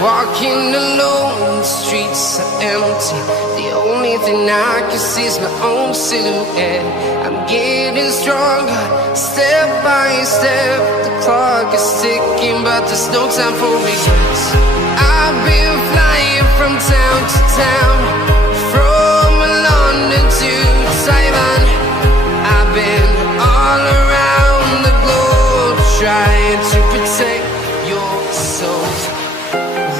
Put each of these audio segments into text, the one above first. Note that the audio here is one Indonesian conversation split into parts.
Walking alone, the streets are empty. The only thing I can see is my own silhouette. I'm getting stronger, step by step. The clock is ticking, but there's no time for regrets. I've been flying from town to town, from London to Taiwan. I've been all around the globe, trying to protect your soul.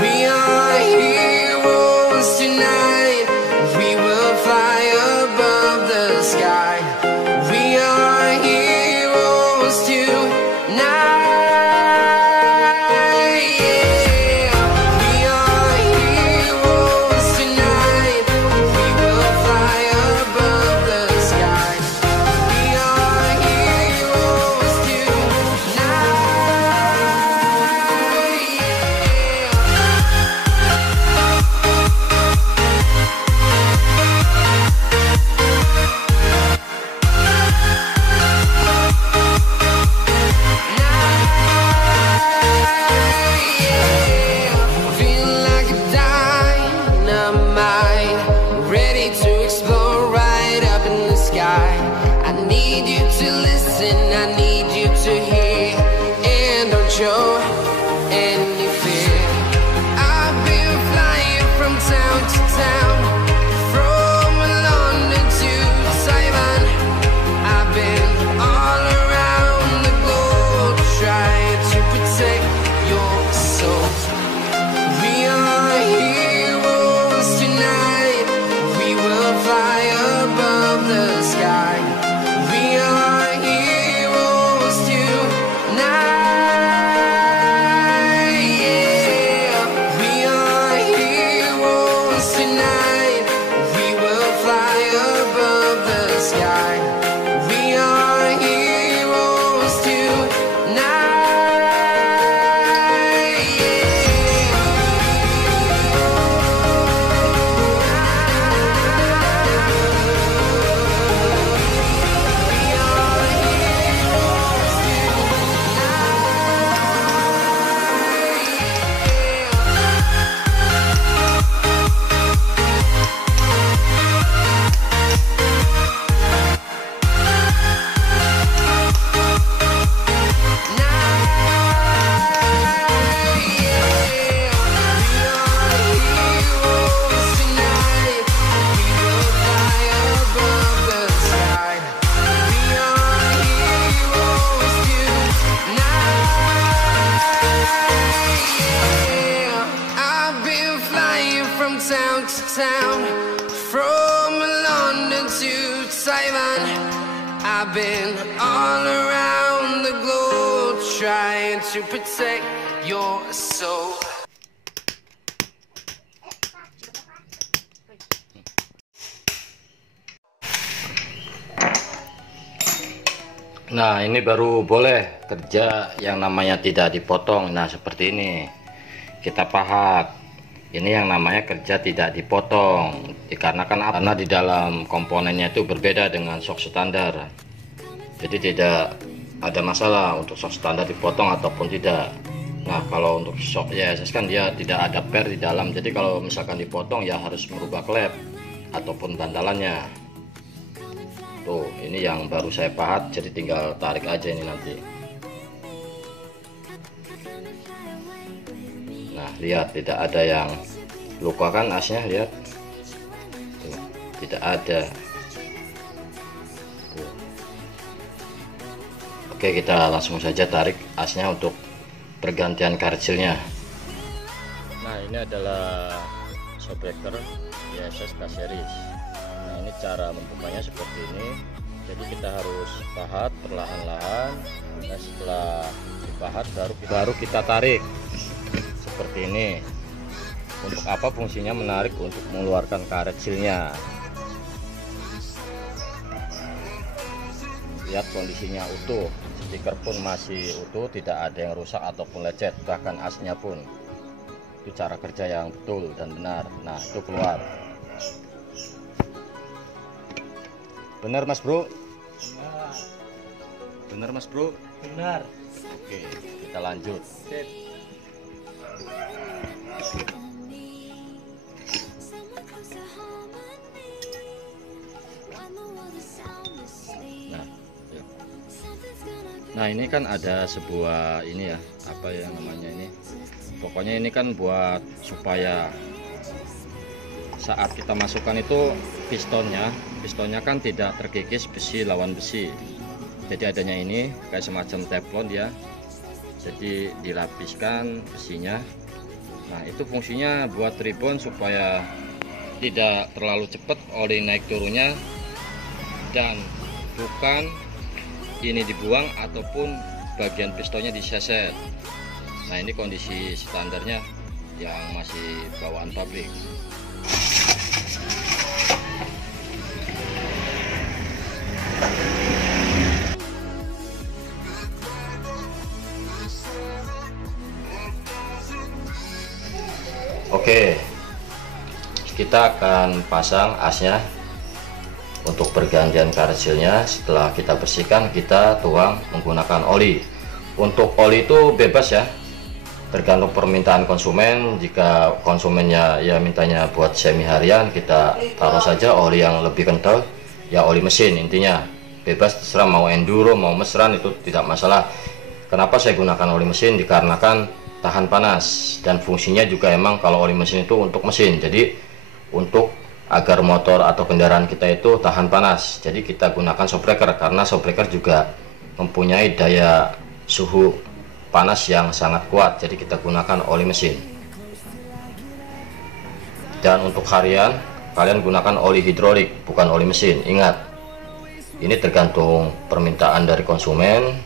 We are heroes tonight. We will fly above the sky. We are heroes tonight. Yeah. We are heroes tonight. We will fly above the sky. We are heroes tonight. Feel like a dynamite, ready to explode right up in the sky. I need you to listen, I need you to hear, and don't show any fear. I've been flying from town to town, from London to Taiwan. I've been all around the globe, trying to protect your soul. We are heroes tonight. We will fly above the sky. We are heroes tonight. Yeah. We are heroes tonight. We will fly above the sky. We are heroes tonight. I've been flying from town to town, from London to Taiwan. I've been all around the globe, trying to protect your soul. Nah, ini baru boleh kerja yang namanya tidak dipotong. Nah, seperti ini kita pahat. Ini yang namanya kerja tidak dipotong, karena di dalam komponennya itu berbeda dengan sok standar. Jadi tidak ada masalah untuk sok standar dipotong ataupun tidak. Nah, kalau untuk sok YSS kan dia tidak ada per di dalam. Jadi kalau misalkan dipotong ya harus merubah klep ataupun bantalannya. Tuh, ini yang baru saya pahat, jadi tinggal tarik aja ini nanti. Nah, lihat tidak ada yang luka kan asnya, lihat. Tuh, tidak ada. Tuh. Oke, kita langsung saja tarik asnya untuk pergantian karcilnya. Nah, ini adalah shockwrecker YSS K-series. Nah, ini cara membukanya seperti ini. Jadi kita harus pahat perlahan-lahan. Nah, setelah dipahat baru kita tarik seperti ini. Untuk apa fungsinya? Menarik untuk mengeluarkan karcilnya. Lihat kondisinya utuh, stiker pun masih utuh, tidak ada yang rusak ataupun lecet, bahkan asnya pun. Itu cara kerja yang betul dan benar. Nah, itu keluar. Benar Mas Bro? Benar. Benar Mas Bro? Benar. Oke, kita lanjut. Sip. Nah ini kan ada sebuah ini ya, apa ya namanya ini, pokoknya ini kan buat supaya saat kita masukkan itu pistonnya kan tidak terkikis besi lawan besi. Jadi adanya ini kayak semacam teflon ya, jadi dilapiskan besinya. Nah itu fungsinya buat ribon supaya tidak terlalu cepat oli naik turunnya, dan bukan ini dibuang ataupun bagian pistonnya diseset. Nah ini kondisi standarnya yang masih bawaan pabrik. Oke, kita akan pasang asnya. Untuk pergantian karsilnya setelah kita bersihkan, kita tuang menggunakan oli. Untuk oli itu bebas ya, tergantung permintaan konsumen. Jika konsumennya ya mintanya buat semi harian, kita taruh saja oli yang lebih kental ya, oli mesin. Intinya bebas, terserah mau enduro mau mesran itu tidak masalah. Kenapa saya gunakan oli mesin? Dikarenakan tahan panas, dan fungsinya juga emang kalau oli mesin itu untuk mesin, jadi untuk agar motor atau kendaraan kita itu tahan panas. Jadi kita gunakan shockbreaker karena shockbreaker juga mempunyai daya suhu panas yang sangat kuat. Jadi kita gunakan oli mesin. Dan untuk harian kalian gunakan oli hidrolik, bukan oli mesin. Ingat, ini tergantung permintaan dari konsumen.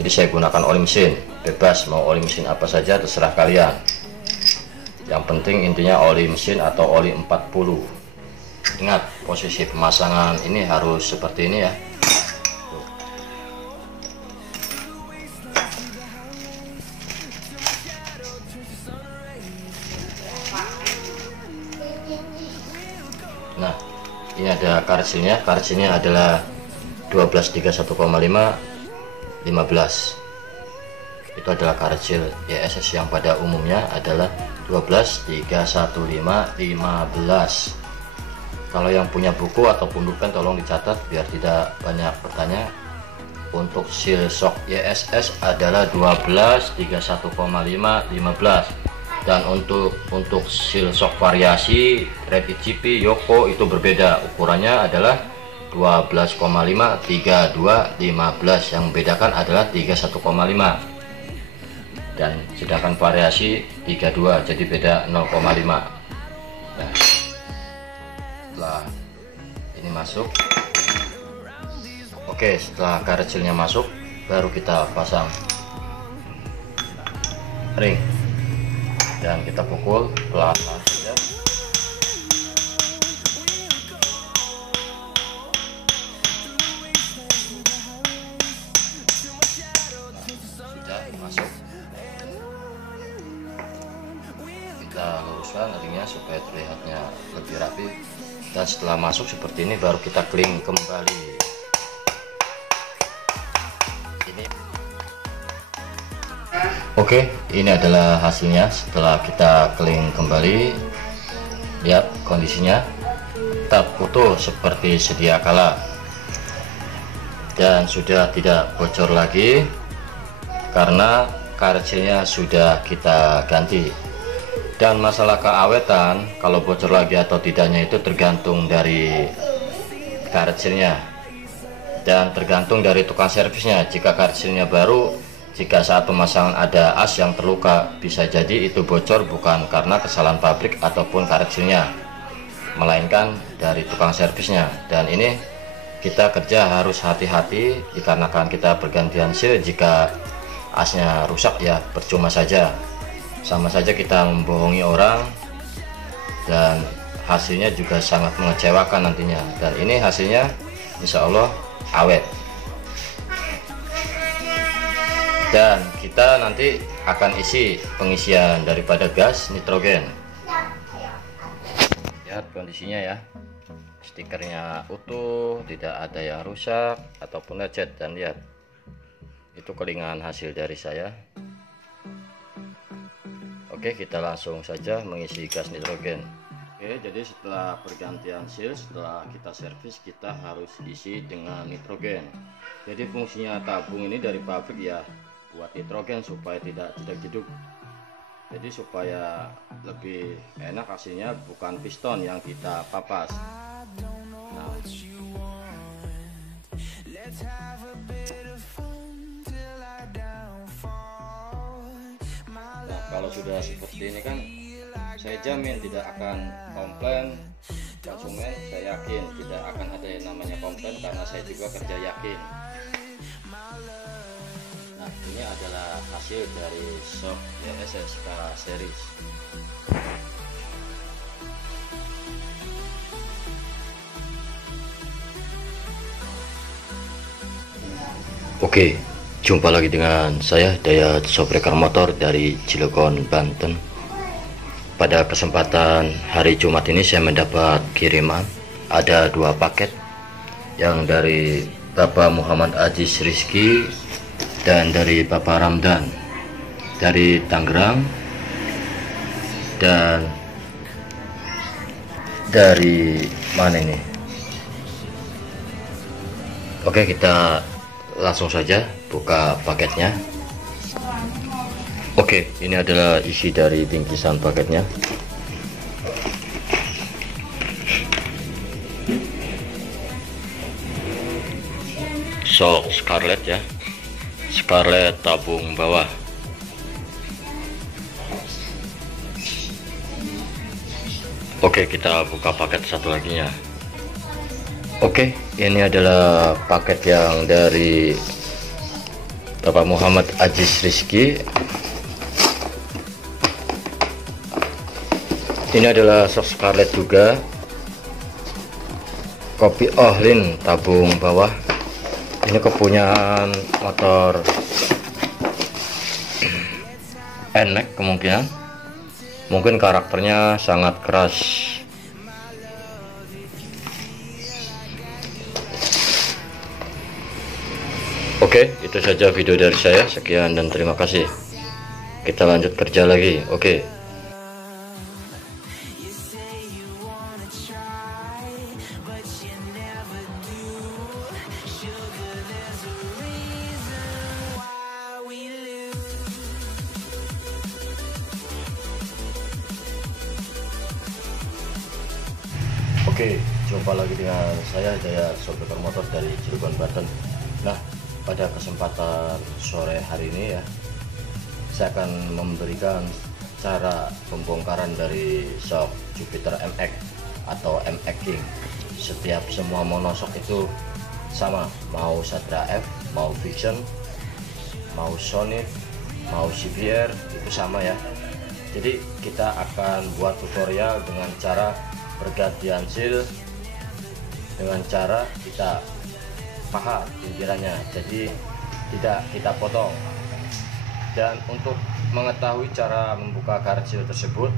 Jadi saya gunakan oli mesin, bebas mau oli mesin apa saja terserah kalian. Yang penting intinya oli mesin atau oli 40. Ingat, posisi pemasangan ini harus seperti ini ya. Nah, ini ada karsilnya. Karsilnya adalah 1231,5 15. Itu adalah karsil YSS yang pada umumnya adalah 123115. Kalau yang punya buku ataupun pulpen tolong dicatat biar tidak banyak bertanya. Untuk seal shock YSS adalah 1231,5 15. Dan untuk seal shock variasi Red IGP Yoko itu berbeda, ukurannya adalah 12,5 32 15. Yang membedakan adalah 31,5. Dan sedangkan variasi 32, jadi beda 0,5. Nah, setelah ini masuk, oke, setelah karsilnya masuk baru kita pasang ring dan kita pukul pelan-pelan saja. Sudah masuk, kita luruskan ringnya supaya terlihatnya lebih rapi. Dan setelah masuk seperti ini baru kita clean kembali. Ini oke, ini adalah hasilnya setelah kita clean kembali. Lihat kondisinya terputus seperti sedia kala dan sudah tidak bocor lagi karena karsilnya sudah kita ganti. Dan masalah keawetan, kalau bocor lagi atau tidaknya itu tergantung dari karsilnya dan tergantung dari tukang servisnya. Jika karsilnya baru, jika saat pemasangan ada as yang terluka, bisa jadi itu bocor bukan karena kesalahan pabrik ataupun karsilnya, melainkan dari tukang servisnya. Dan ini kita kerja harus hati-hati dikarenakan kita bergantian seal. Jika asnya rusak ya percuma saja, sama saja kita membohongi orang dan hasilnya juga sangat mengecewakan nantinya. Dan ini hasilnya insya Allah awet. Dan kita nanti akan isi pengisian daripada gas nitrogen. Lihat kondisinya ya, stikernya utuh, tidak ada yang rusak ataupun lecet. Dan lihat, itu kelingan hasil dari saya. Oke, kita langsung saja mengisi gas nitrogen. Oke, Oke, jadi setelah pergantian seal, setelah kita servis, kita harus isi dengan nitrogen. Jadi fungsinya tabung ini dari pabrik ya buat nitrogen supaya tidak jeduk-jeduk. Jadi supaya lebih enak hasilnya, bukan piston yang kita papas. Nah, kalau sudah seperti ini kan saya jamin tidak akan komplain konsumen. Saya yakin tidak akan ada yang namanya komplain karena saya juga kerja yakin. Nah, ini adalah hasil dari shock YSSK series. Oke, jumpa lagi dengan saya Dayat Shopbreaker Motor dari Cilegon, Banten. Pada kesempatan hari Jumat ini saya mendapat kiriman ada 2 paket yang dari Bapak Muhammad Aziz Rizky dan dari Bapak Ramdan dari Tangerang dan dari mana ini. Oke, kita langsung saja buka paketnya. Oke, ini adalah isi dari bingkisan paketnya. Shock Scarlett ya, Scarlett tabung bawah. Oke, kita buka paket satu lagi ya. Oke, ini adalah paket yang dari Bapak Muhammad Aziz Rizky. Ini adalah shock Scarlett juga, kopi Ohlin tabung bawah. Ini kepunyaan motor NMAX kemungkinan, mungkin karakternya sangat keras. Oke, itu saja video dari saya. Sekian dan terima kasih. Kita lanjut kerja lagi. Oke. Oke, jumpa lagi dengan saya Dayat Shopbreaker Motor dari Cilegon, Banten. Nah, pada kesempatan sore hari ini ya, saya akan memberikan cara pembongkaran dari shock Jupiter MX atau MX King. Setiap semua monoshock itu sama, mau Satra F, mau Vision, mau Sonic, mau CBR, itu sama ya. Jadi kita akan buat tutorial dengan cara pergantian seal, dengan cara kita pahat pinggirannya, jadi tidak kita potong. Dan untuk mengetahui cara membuka karet seal tersebut,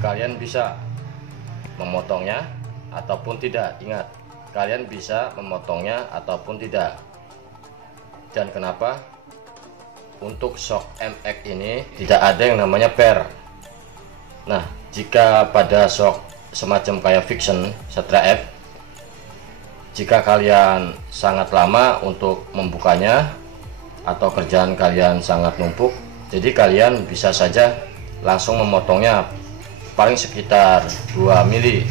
kalian bisa memotongnya ataupun tidak. Ingat, kalian bisa memotongnya ataupun tidak. Dan kenapa? Untuk shock MX ini tidak ada yang namanya per. Nah, jika pada shock semacam kayak Vision, Satra F, jika kalian sangat lama untuk membukanya atau kerjaan kalian sangat numpuk, jadi kalian bisa saja langsung memotongnya paling sekitar 2 mili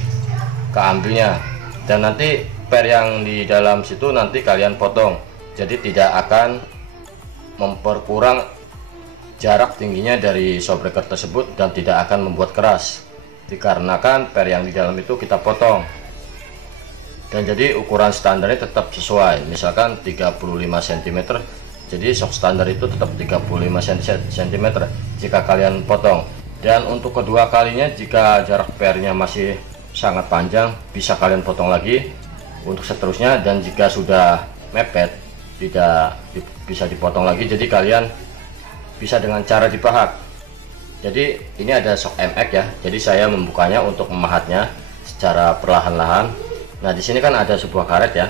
keambilnya, dan nanti per yang di dalam situ nanti kalian potong, jadi tidak akan memperkurang jarak tingginya dari showbreaker tersebut dan tidak akan membuat keras, dikarenakan per yang di dalam itu kita potong. Dan jadi ukuran standarnya tetap sesuai, misalkan 35 cm, jadi shock standar itu tetap 35 cm jika kalian potong. Dan untuk kedua kalinya, jika jarak pernya masih sangat panjang, bisa kalian potong lagi untuk seterusnya. Dan jika sudah mepet, tidak bisa dipotong lagi, jadi kalian bisa dengan cara dipahat. Jadi ini ada shock MX ya, jadi saya membukanya untuk memahatnya secara perlahan-lahan. Nah, di sini kan ada sebuah karet ya,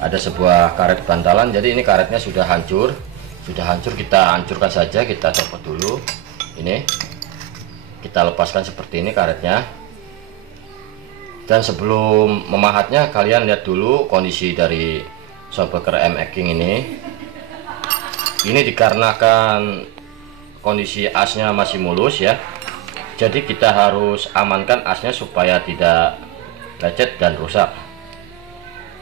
ada sebuah karet bantalan. Jadi ini karetnya sudah hancur, kita hancurkan saja, kita copot dulu. Ini kita lepaskan seperti ini karetnya. Dan sebelum memahatnya, kalian lihat dulu kondisi dari shockbreaker MX King ini. Ini dikarenakan kondisi asnya masih mulus ya, jadi kita harus amankan asnya supaya tidak lecet dan rusak.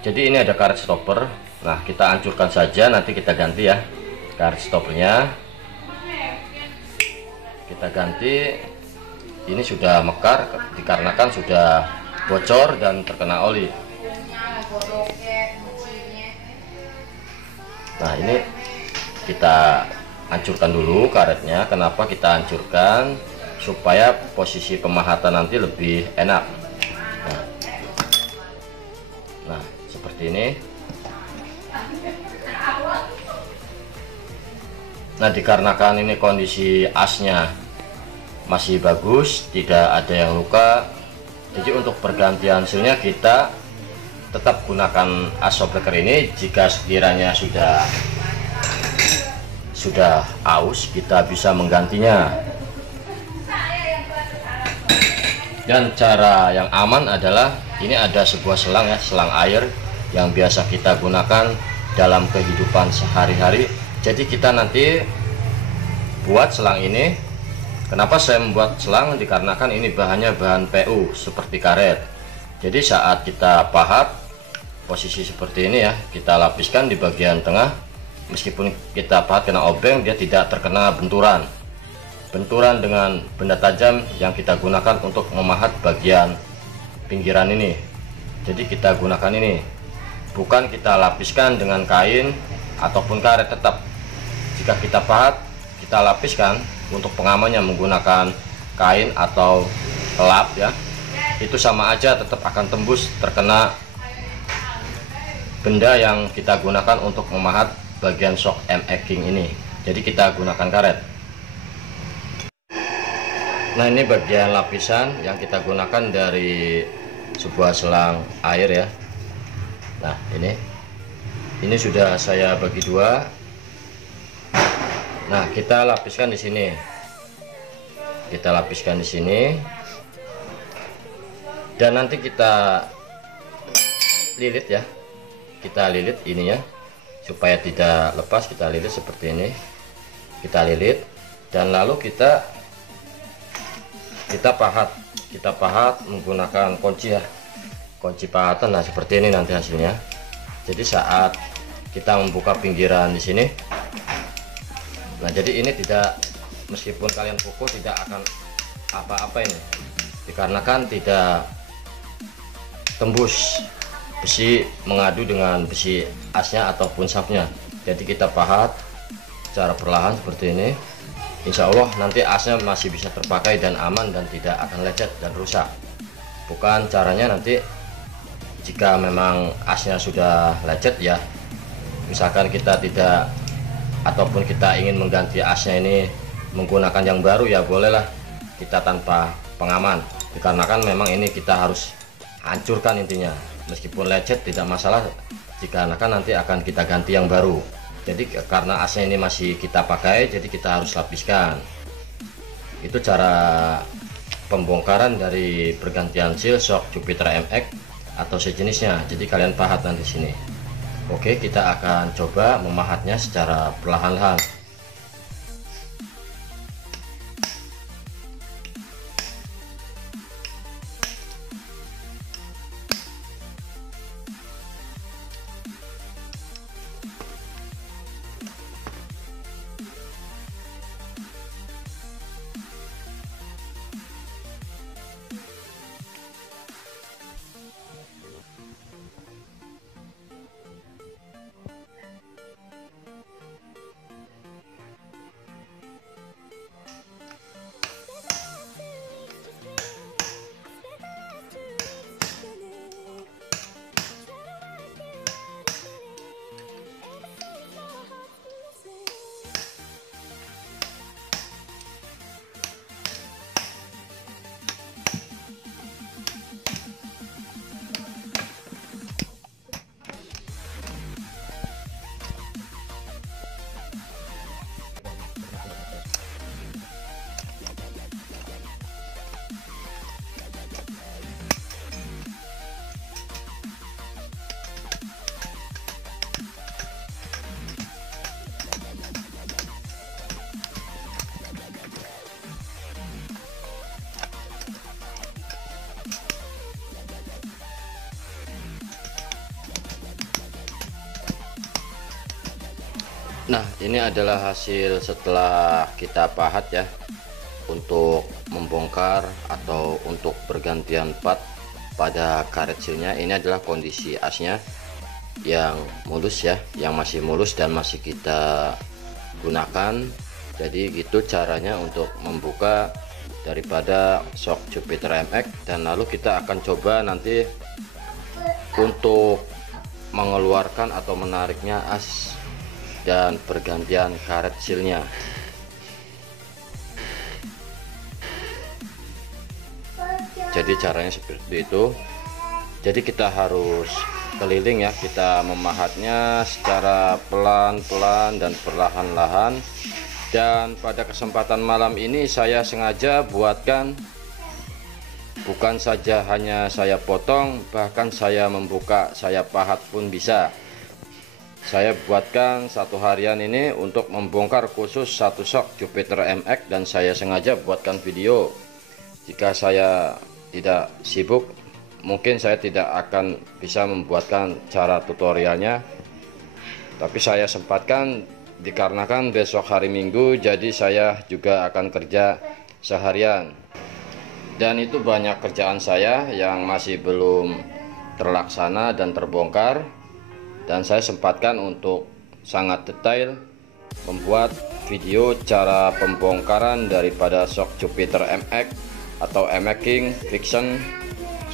Jadi ini ada karet stopper. Nah, kita hancurkan saja, nanti kita ganti ya karet stoppernya. Kita ganti. Ini sudah mekar dikarenakan sudah bocor dan terkena oli. Nah, ini kita hancurkan dulu karetnya. Kenapa kita hancurkan? Supaya posisi pemahatan nanti lebih enak. Nah, seperti ini. Nah, dikarenakan ini kondisi asnya masih bagus, tidak ada yang luka, jadi untuk pergantian sealnya kita tetap gunakan as shockbreaker ini. Jika sekiranya sudah aus, kita bisa menggantinya. Dan cara yang aman adalah ini ada sebuah selang ya, selang air yang biasa kita gunakan dalam kehidupan sehari-hari. Jadi kita nanti buat selang ini. Kenapa saya membuat selang? Dikarenakan ini bahannya bahan PU seperti karet. Jadi saat kita pahat, posisi seperti ini ya, kita lapiskan di bagian tengah. Meskipun kita pahat kena obeng, dia tidak terkena benturan dengan benda tajam yang kita gunakan untuk memahat bagian pinggiran ini. Jadi kita gunakan ini, bukan kita lapiskan dengan kain ataupun karet. Tetap jika kita pahat, kita lapiskan untuk pengamannya menggunakan kain atau lap ya, itu sama aja tetap akan tembus terkena benda yang kita gunakan untuk memahat bagian shock MX King ini. Jadi kita gunakan karet. Nah, ini bagian lapisan yang kita gunakan dari sebuah selang air ya. Nah, ini sudah saya bagi dua. Nah, kita lapiskan di sini. Kita lapiskan di sini. Dan nanti kita lilit ya. Kita lilit ini ya, supaya tidak lepas. Kita lilit seperti ini. Kita lilit dan lalu kita pahat menggunakan kunci ya, kunci pahatan. Nah, seperti ini nanti hasilnya. Jadi saat kita membuka pinggiran di sini, nah jadi ini tidak, meskipun kalian pukul tidak akan apa-apa ini, dikarenakan tidak tembus besi mengadu dengan besi asnya ataupun shaftnya. Jadi kita pahat secara perlahan seperti ini. Insya Allah nanti asnya masih bisa terpakai dan aman dan tidak akan lecet dan rusak. Bukan caranya nanti jika memang asnya sudah lecet ya, misalkan kita tidak ataupun kita ingin mengganti asnya ini menggunakan yang baru ya, bolehlah kita tanpa pengaman. Dikarenakan memang ini kita harus hancurkan intinya. Meskipun lecet tidak masalah, dikarenakan nanti akan kita ganti yang baru. Jadi karena asnya ini masih kita pakai, jadi kita harus lapiskan. Itu cara pembongkaran dari pergantian seal shock Jupiter MX atau sejenisnya. Jadi kalian pahat nanti sini. Oke, kita akan coba memahatnya secara perlahan-lahan. Nah, ini adalah hasil setelah kita pahat ya, untuk membongkar atau untuk pergantian part pada karet silnya. Ini adalah kondisi asnya yang mulus ya, yang masih mulus dan masih kita gunakan. Jadi gitu caranya untuk membuka daripada shock Jupiter MX. Dan lalu kita akan coba nanti untuk mengeluarkan atau menariknya as dan pergantian karet silnya. Jadi caranya seperti itu. Jadi kita harus keliling ya, kita memahatnya secara pelan-pelan dan perlahan-lahan. Dan pada kesempatan malam ini saya sengaja buatkan, bukan saja hanya saya potong, bahkan saya membuka, saya pahat pun bisa. Saya buatkan satu harian ini untuk membongkar khusus satu shock Jupiter MX, dan saya sengaja buatkan video. Jika saya tidak sibuk, mungkin saya tidak akan bisa membuatkan cara tutorialnya, tapi saya sempatkan dikarenakan besok hari Minggu, jadi saya juga akan kerja seharian. Dan itu banyak kerjaan saya yang masih belum terlaksana dan terbongkar, dan saya sempatkan untuk sangat detail membuat video cara pembongkaran daripada shock Jupiter MX atau MX King, Friction,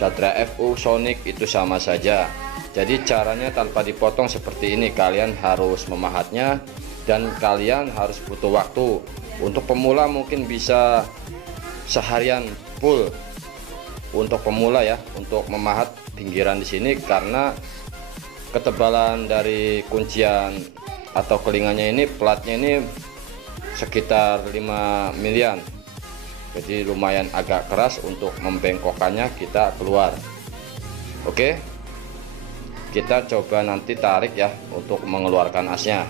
Satria FU, Sonic, itu sama saja. Jadi caranya tanpa dipotong seperti ini, kalian harus memahatnya dan kalian harus butuh waktu. Untuk pemula mungkin bisa seharian full untuk pemula ya, untuk memahat pinggiran di sini, karena ketebalan dari kuncian atau kelingannya ini, platnya ini sekitar 5 milian. Jadi lumayan agak keras untuk membengkokkannya kita keluar. Oke, kita coba nanti tarik ya untuk mengeluarkan asnya.